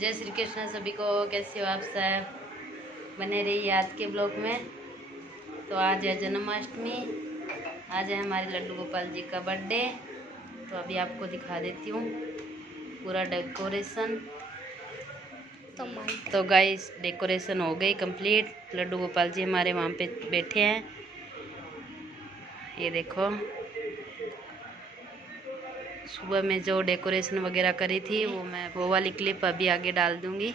जय श्री कृष्ण सभी को। कैसे हो आप सब? बने रहिए आज के ब्लॉग में। तो आज है जन्माष्टमी, आज है हमारे लड्डू गोपाल जी का बर्थडे। तो अभी आपको दिखा देती हूँ पूरा डेकोरेशन। तो गाइस डेकोरेशन हो गई कंप्लीट। लड्डू गोपाल जी हमारे वहाँ पे बैठे हैं, ये देखो। सुबह में जो डेकोरेशन वगैरह करी थी वो वाली क्लिप अभी आगे डाल दूंगी।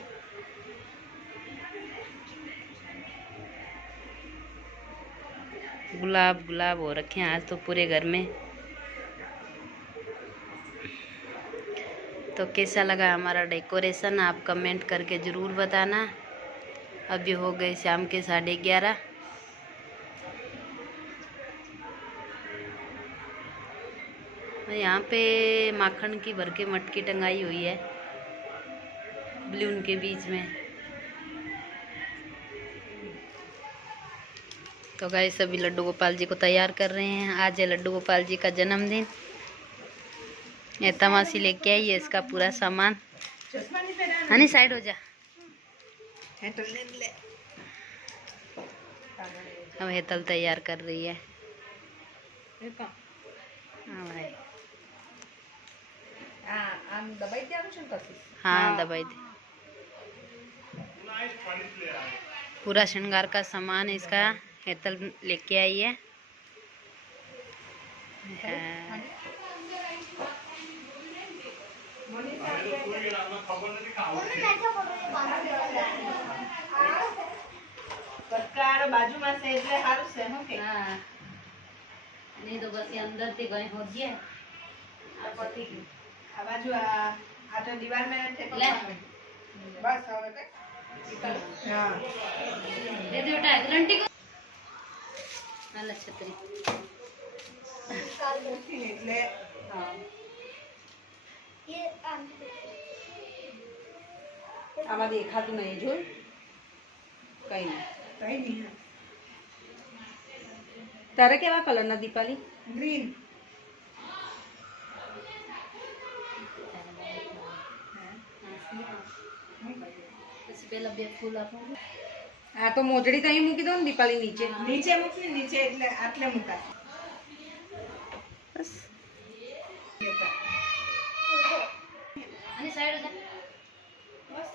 गुलाब गुलाब हो रखे हैं आज तो पूरे घर में। तो कैसा लगा हमारा डेकोरेशन आप कमेंट करके ज़रूर बताना। अभी हो गए शाम के 11:30। यहाँ पे माखन की भर के मटकी टंगाई हुई है बलून के बीच में। तो गाइस सभी लड्डू गोपाल जी को तैयार कर रहे हैं। आज है लड्डू गोपाल जी का जन्मदिन। ये तमाशी लेके आई है इसका पूरा सामान। हनी साइड हो जा। अब हेतल तैयार कर रही है। हाँ भाई, हाँ दबाई दे। पूरा श्रृंगार का सामान इसका हेतल लेके आई है। बाजू में से એટલે હારું છે હું કે હા નહીં તો પછી અંદર થી ગઈ હોજે આ પતી ગયું આ બાજુ આ તો દીવાલ में ले बस હવે કે हां दे दे बेटा घंटी को वाला छतरी કાલ નથી એટલે हां ये આમાં દેખાતું નહીં જોઈ કઈ નહીં તારે કેવા કલરના દીપાલી ગ્રીન પછી પેલા બે ફૂલ આપો। આ તો મોજડી તો અહીં મૂકી દો ને દીપાલી નીચે નીચે મૂકી નીચે એટલે આટલે મૂકા બસ અને સાઈડ हो जा બસ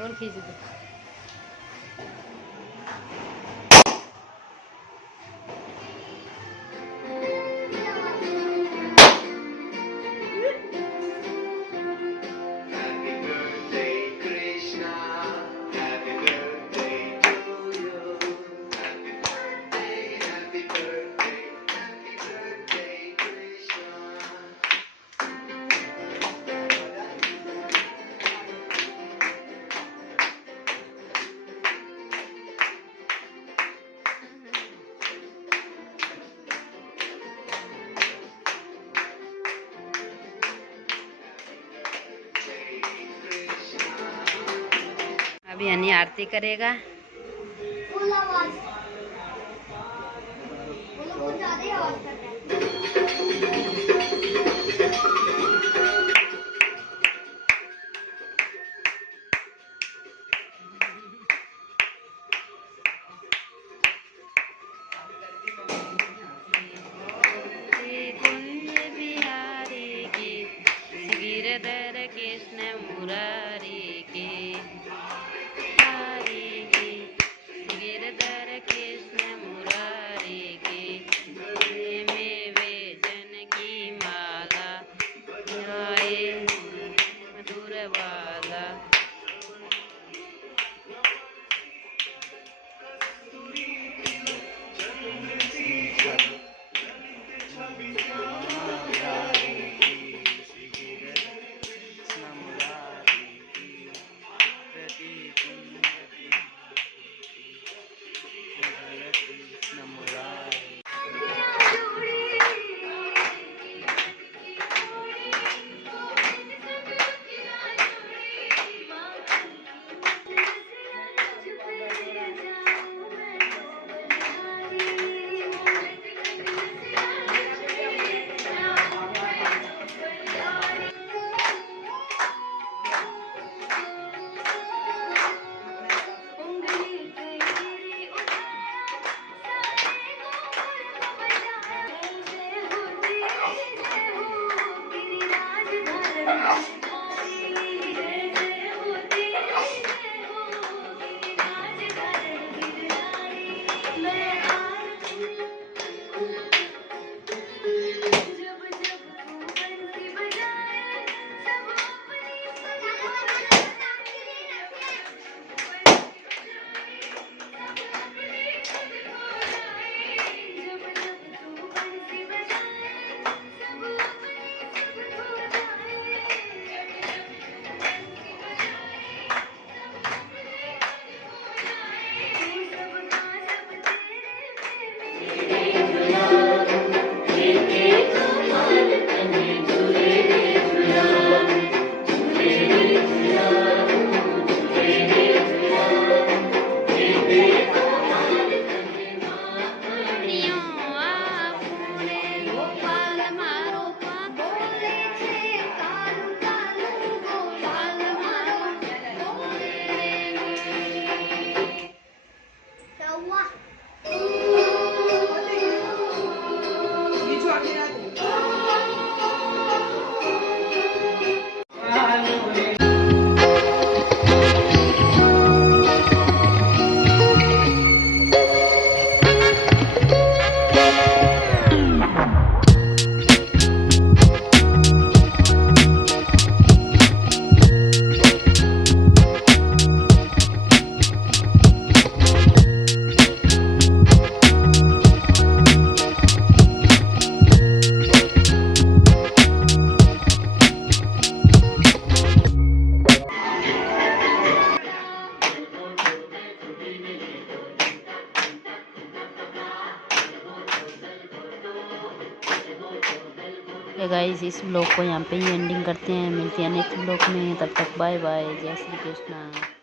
और खींच दो। अभी हनी आरती करेगा। फुल आवाज, वो लोग कुछ ज्यादा ही आवाज कर रहे हैं। गिरधर कृष्ण मुरारी की, हरि की, गिरधर कृष्ण मुरारी की, गले में वेजन की माला, गाए मधुर बाला। गाइस इस ब्लॉग को यहाँ पे ही एंडिंग करते हैं। मिलते हैं नेक्स्ट ब्लॉग में, तब तक बाय बाय, जय श्री कृष्णा।